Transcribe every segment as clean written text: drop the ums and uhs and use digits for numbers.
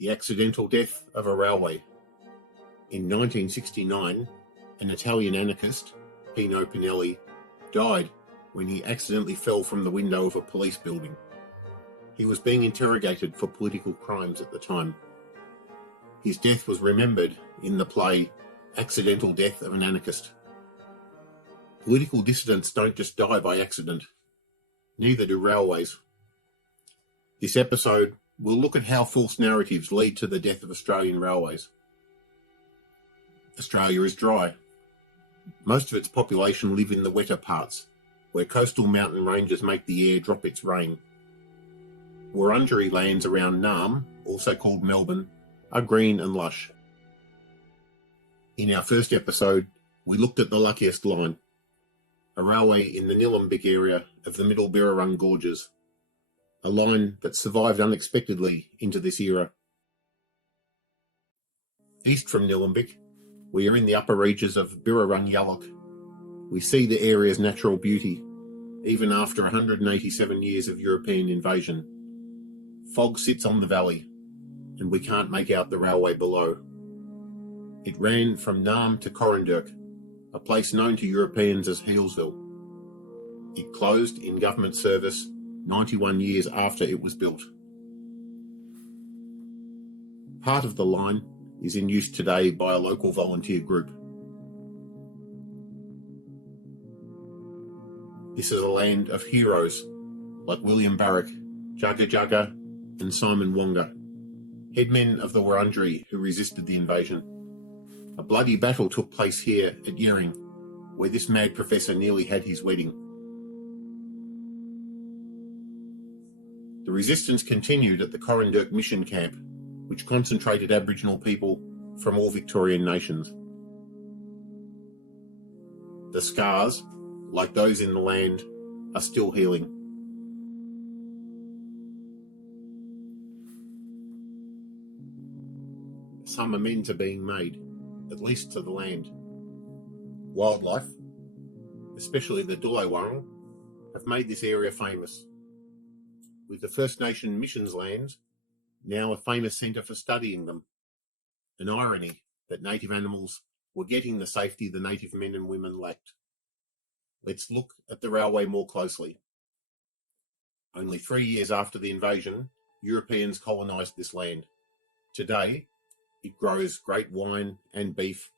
The accidental death of a railway. In 1969, an Italian anarchist, Pino Pinelli, died when he accidentally fell from the window of a police building. He was being interrogated for political crimes at the time. His death was remembered in the play Accidental Death of an Anarchist. Political dissidents don't just die by accident. Neither do railways. This episode will look at how false narratives lead to the death of Australian railways. Australia is dry. Most of its population live in the wetter parts, where coastal mountain ranges make the air drop its rain. Wurundjeri lands around Naarm, also called Melbourne, are green and lush. In our first episode, we looked at the Luckiest Line, a railway in the Nillumbik area of the Middle Birrarung Gorges, a line that survived unexpectedly into this era. East from Nillumbik, we are in the upper reaches of Birrarung Yallock. We see the area's natural beauty, even after 187 years of European invasion. Fog sits on the valley, and we can't make out the railway below. It ran from Naarm to Corandurk, a place known to Europeans as Healesville. It closed in government service 91 years after it was built. Part of the line is in use today by a local volunteer group. This is a land of heroes like William Barrack, Jagga Jagga and Simon Wonga, headmen of the Wurundjeri who resisted the invasion. A bloody battle took place here at Yering, where this mad professor nearly had his wedding. The resistance continued at the Corandurk mission camp, which concentrated Aboriginal people from all Victorian nations. The scars, like those in the land, are still healing. Some amends are being made, at least to the land. Wildlife, especially the Dulewarung, have made this area famous, with the First Nation missions lands now a famous centre for studying them. An irony that native animals were getting the safety the native men and women lacked. Let's look at the railway more closely. Only 3 years after the invasion, Europeans colonised this land. Today, it grows great wine and beef,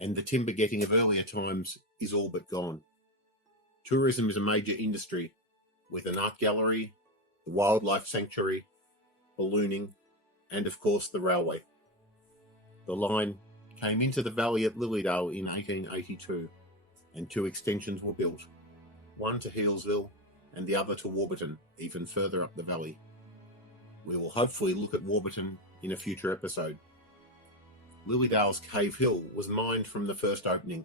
and the timber getting of earlier times is all but gone. Tourism is a major industry, with an art gallery, the wildlife sanctuary, ballooning, and of course the railway. The line came into the valley at Lilydale in 1882, and 2 extensions were built, one to Healesville and the other to Warburton, even further up the valley. We will hopefully look at Warburton in a future episode. Lilydale's Cave Hill was mined from the first opening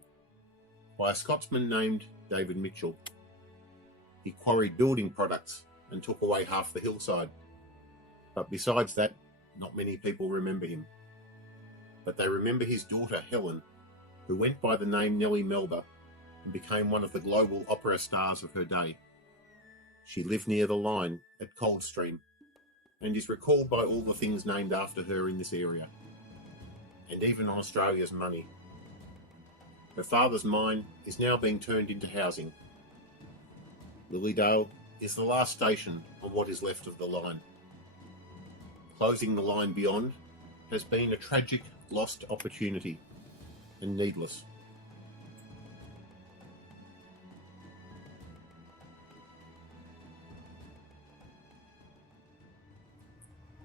by a Scotsman named David Mitchell. He quarried building products and took away half the hillside. But besides that, not many people remember him. But they remember his daughter Helen, who went by the name Nellie Melba and became one of the global opera stars of her day. She lived near the line at Coldstream and is recalled by all the things named after her in this area, and even on Australia's money. Her father's mine is now being turned into housing. Lilydale is the last station on what is left of the line. Closing the line beyond has been a tragic lost opportunity, and needless.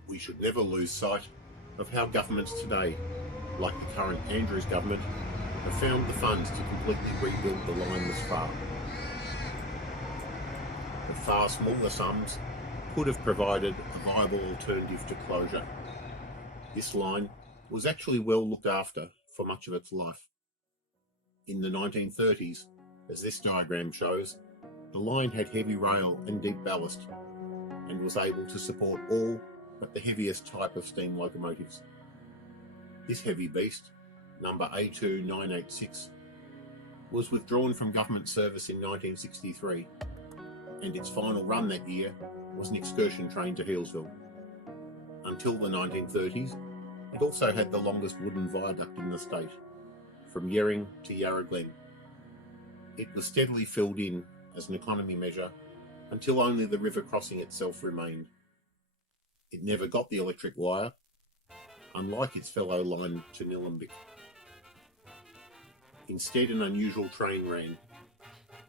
We should never lose sight of how governments today, like the current Andrews government, have found the funds to completely rebuild the line this far. The far smaller sums could have provided a viable alternative to closure. This line was actually well looked after for much of its life. In the 1930s, as this diagram shows, the line had heavy rail and deep ballast, and was able to support all but the heaviest type of steam locomotives. This heavy beast, number A2986, was withdrawn from government service in 1963, and its final run that year was an excursion train to Healesville. Until the 1930s, it also had the longest wooden viaduct in the state, from Yering to Yarra Glen. It was steadily filled in as an economy measure until only the river crossing itself remained. It never got the electric wire, unlike its fellow line to Nillumbik. Instead, an unusual train ran,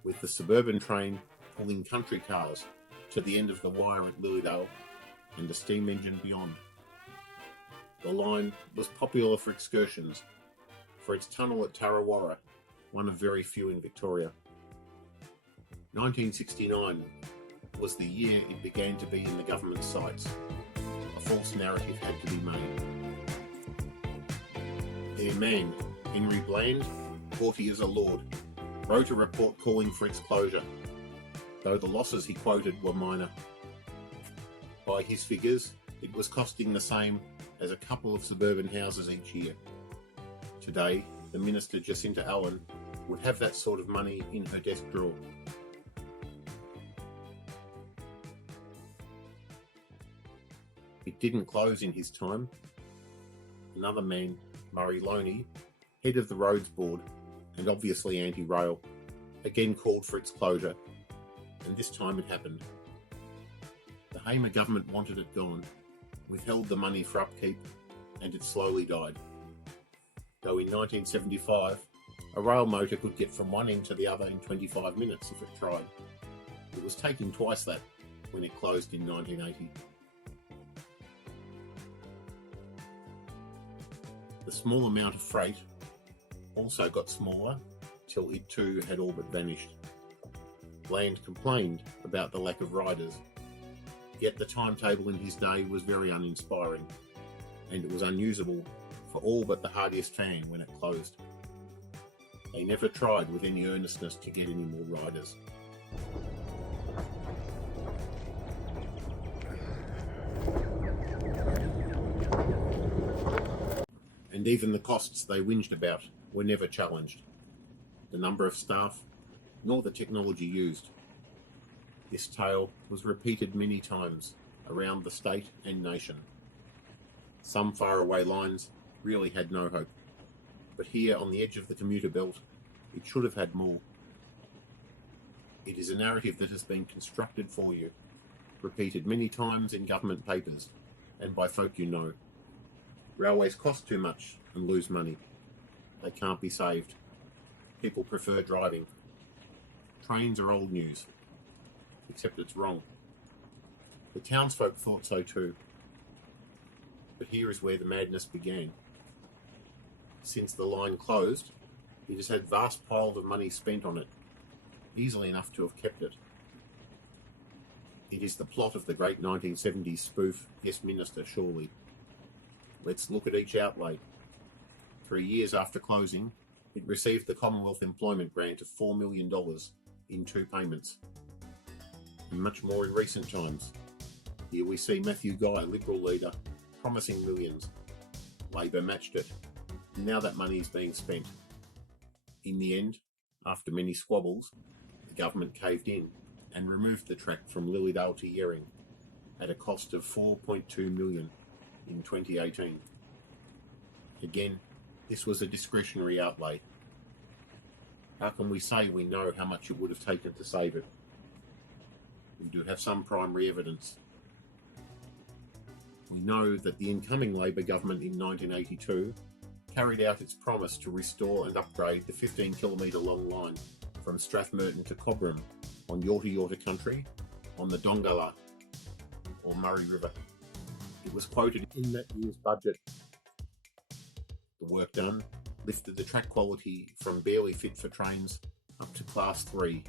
with the suburban train pulling country cars to the end of the wire at Lilydale and a steam engine beyond. The line was popular for excursions, for its tunnel at Tarrawarra, one of very few in Victoria. 1969 was the year it began to be in the government's sights. A false narrative had to be made. Their man, Henry Bland, 40 years a lord, wrote a report calling for its closure, though the losses he quoted were minor. By his figures, it was costing the same as a couple of suburban houses each year. Today, the Minister Jacinta Allen would have that sort of money in her desk drawer. It didn't close in his time. Another man, Murray Loney, head of the Roads Board and obviously anti-rail, again called for its closure, and this time it happened. The Hamer government wanted it gone, withheld the money for upkeep, and it slowly died. Though in 1975, a rail motor could get from one end to the other in 25 minutes if it tried. It was taking twice that when it closed in 1980. The small amount of freight also got smaller till it too had all but vanished. Bland complained about the lack of riders, yet the timetable in his day was very uninspiring, and it was unusable for all but the hardiest fan when it closed. They never tried with any earnestness to get any more riders. And even the costs they whinged about were never challenged. The number of staff, nor the technology used. This tale was repeated many times around the state and nation. Some faraway lines really had no hope, but here on the edge of the commuter belt, it should have had more. It is a narrative that has been constructed for you, repeated many times in government papers, and by folk you know. Railways cost too much and lose money. They can't be saved. People prefer driving. Trains are old news, except it's wrong. The townsfolk thought so too. But here is where the madness began. Since the line closed, it has had vast piles of money spent on it, easily enough to have kept it. It is the plot of the great 1970s spoof Yes Minister, surely. Let's look at each outlay. 3 years after closing, it received the Commonwealth Employment Grant of $4 million in 2 payments, and much more in recent times. Here we see Matthew Guy, Liberal leader, promising millions. Labor matched it, and now that money is being spent. In the end, after many squabbles, the government caved in and removed the track from Lilydale to Yering at a cost of $4.2 million in 2018. Again, this was a discretionary outlay. How can we say we know how much it would have taken to save it? We do have some primary evidence. We know that the incoming Labor government in 1982 carried out its promise to restore and upgrade the 15-kilometre long line from Strathmerton to Cobram on Yorta Yorta country on the Dongala or Murray River. It was quoted in that year's budget. The work done lifted the track quality from barely fit for trains up to Class 3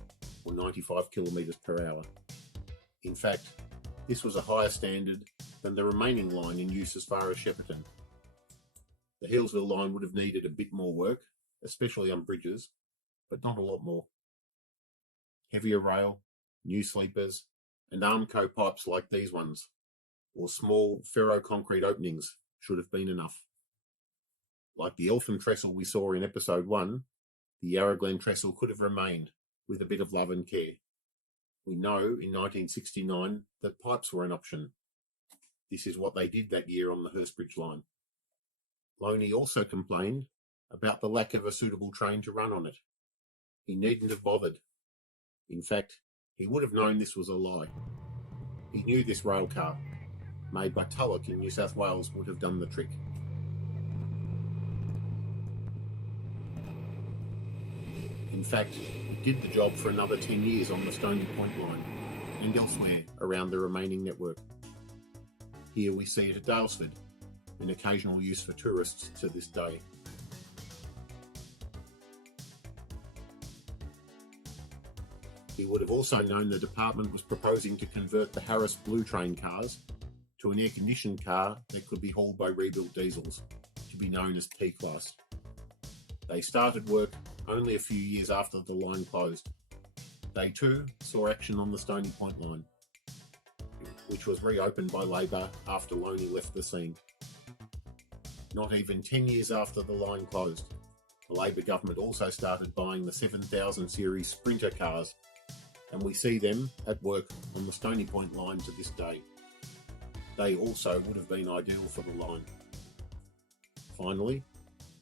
or 95 kilometres per hour. In fact, this was a higher standard than the remaining line in use as far as Shepparton. The Healesville line would have needed a bit more work, especially on bridges, but not a lot more. Heavier rail, new sleepers, and Armco pipes like these ones, or small ferro-concrete openings, should have been enough. Like the Eltham trestle we saw in episode 1, the Yarra Glen trestle could have remained with a bit of love and care. We know in 1969 that pipes were an option. This is what they did that year on the Hurstbridge line. Loney also complained about the lack of a suitable train to run on it. He needn't have bothered. In fact, he would have known this was a lie. He knew this rail car, made by Tulloch in New South Wales, would have done the trick. In fact, it did the job for another 10 years on the Stony Point line and elsewhere around the remaining network. Here we see it at Daylesford, in occasional use for tourists to this day. He would have also known the department was proposing to convert the Harris Blue Train cars to an air-conditioned car that could be hauled by rebuilt diesels, to be known as P-Class. They started work only a few years after the line closed. They too saw action on the Stony Point line, which was reopened by Labor after Loney left the scene. Not even 10 years after the line closed, the Labor government also started buying the 7000 series Sprinter cars, and we see them at work on the Stony Point line to this day. They also would have been ideal for the line. Finally,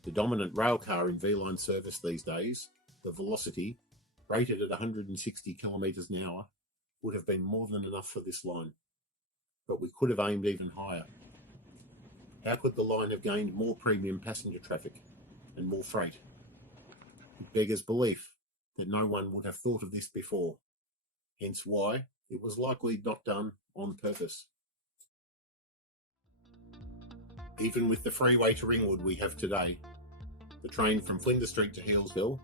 the dominant rail car in V-Line service these days, the Velocity, rated at 160 kilometres an hour, would have been more than enough for this line. But we could have aimed even higher. How could the line have gained more premium passenger traffic and more freight? It beggars belief that no one would have thought of this before, hence why it was likely not done on purpose. Even with the freeway to Ringwood we have today, the train from Flinders Street to Healesville,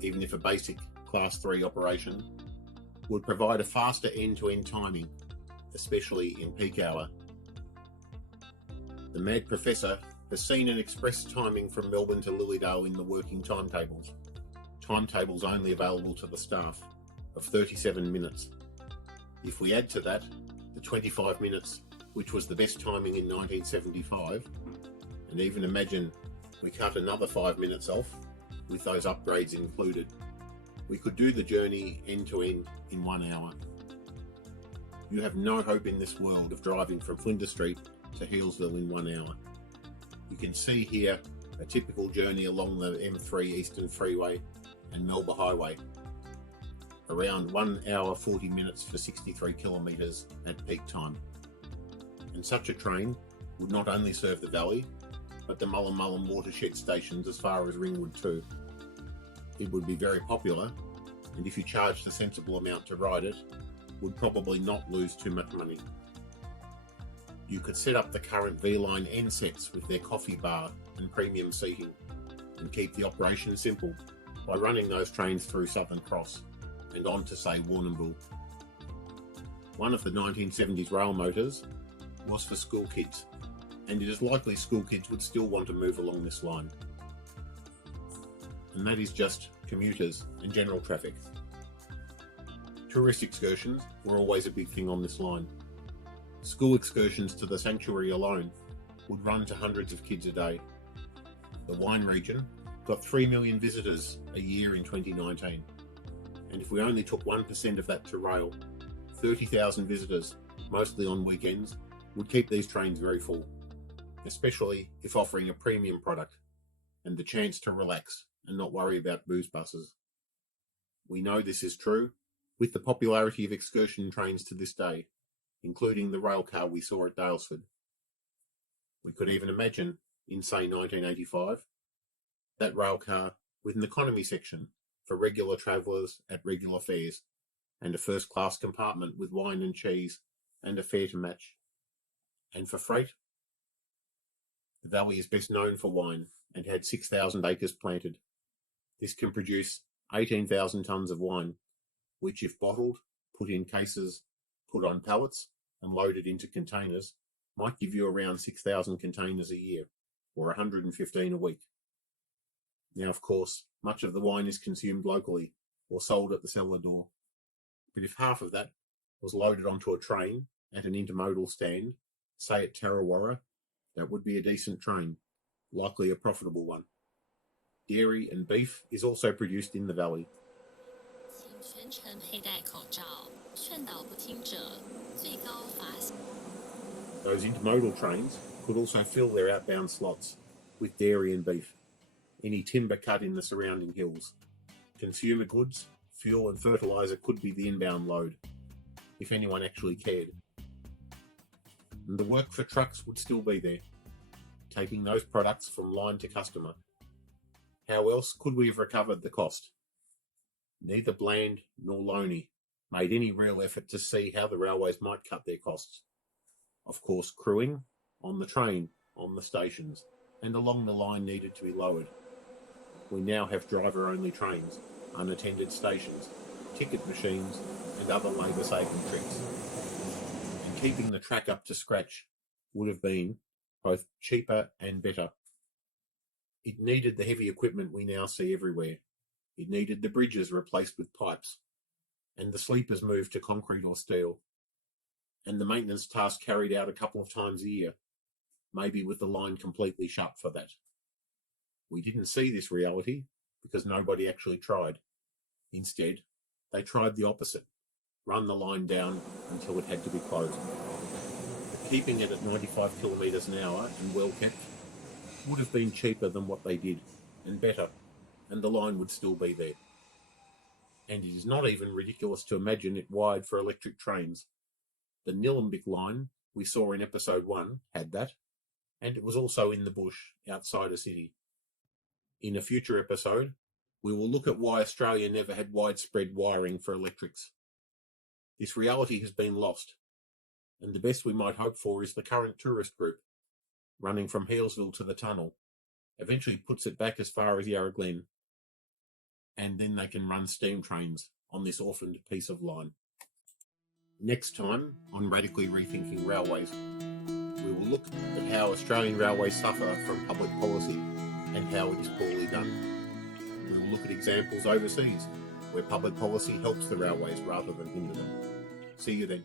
even if a basic Class 3 operation, would provide a faster end-to-end timing, especially in peak hour. The Mad Professor has seen an express timing from Melbourne to Lilydale in the working timetables only available to the staff, of 37 minutes. If we add to that the 25 minutes, which was the best timing in 1975, and even imagine we cut another 5 minutes off, with those upgrades included, we could do the journey end to end in 1 hour. You have no hope in this world of driving from Flinders Street to Healesville in 1 hour. You can see here a typical journey along the M3 Eastern Freeway and Melbourne Highway. Around 1 hour 40 minutes for 63 kilometres at peak time. And such a train would not only serve the valley, but the Mullen watershed stations as far as Ringwood too. It would be very popular, and if you charged a sensible amount to ride it, would probably not lose too much money. You could set up the current V-Line N sets with their coffee bar and premium seating, and keep the operation simple by running those trains through Southern Cross and on to, say, Warrnambool. One of the 1970s rail motors was for school kids, and it is likely school kids would still want to move along this line. And that is just commuters and general traffic. Tourist excursions were always a big thing on this line. School excursions to the sanctuary alone would run to hundreds of kids a day. The wine region got 3 million visitors a year in 2019. And if we only took 1% of that to rail, 30,000 visitors, mostly on weekends, would keep these trains very full, especially if offering a premium product and the chance to relax and not worry about booze buses. We know this is true with the popularity of excursion trains to this day, including the rail car we saw at Daylesford. We could even imagine, in say 1985, that rail car with an economy section for regular travellers at regular fares, and a first-class compartment with wine and cheese and a fare to match. And for freight, the valley is best known for wine and had 6,000 acres planted. This can produce 18,000 tonnes of wine, which if bottled, put in cases, put on pallets and loaded into containers, might give you around 6,000 containers a year, or 115 a week. Now, of course, much of the wine is consumed locally or sold at the cellar door. But if half of that was loaded onto a train at an intermodal stand, say at Tarrawarra, that would be a decent train, likely a profitable one. Dairy and beef is also produced in the valley. Those intermodal trains could also fill their outbound slots with dairy and beef, any timber cut in the surrounding hills. Consumer goods, fuel and fertiliser could be the inbound load, if anyone actually cared. And the work for trucks would still be there, taking those products from line to customer. How else could we have recovered the cost? Neither Bland nor Loney made any real effort to see how the railways might cut their costs. Of course, crewing on the train, on the stations, and along the line needed to be lowered. We now have driver-only trains, unattended stations, ticket machines, and other labour-saving tricks. And keeping the track up to scratch would have been both cheaper and better. It needed the heavy equipment we now see everywhere. It needed the bridges replaced with pipes, and the sleepers moved to concrete or steel, and the maintenance task carried out a couple of times a year, maybe with the line completely shut for that. We didn't see this reality because nobody actually tried. Instead, they tried the opposite, run the line down until it had to be closed. But keeping it at 95 kilometres an hour and well kept would have been cheaper than what they did, and better, and the line would still be there. And it is not even ridiculous to imagine it wired for electric trains. The Nillumbik line we saw in episode 1 had that, and it was also in the bush outside a city. In a future episode, we will look at why Australia never had widespread wiring for electrics. This reality has been lost, and the best we might hope for is the current tourist group, running from Healesville to the tunnel, eventually puts it back as far as Yarra Glen, and then they can run steam trains on this orphaned piece of line. Next time on Radically Rethinking Railways, we will look at how Australian railways suffer from public policy and how it is poorly done. We will look at examples overseas where public policy helps the railways rather than hinder them. See you then.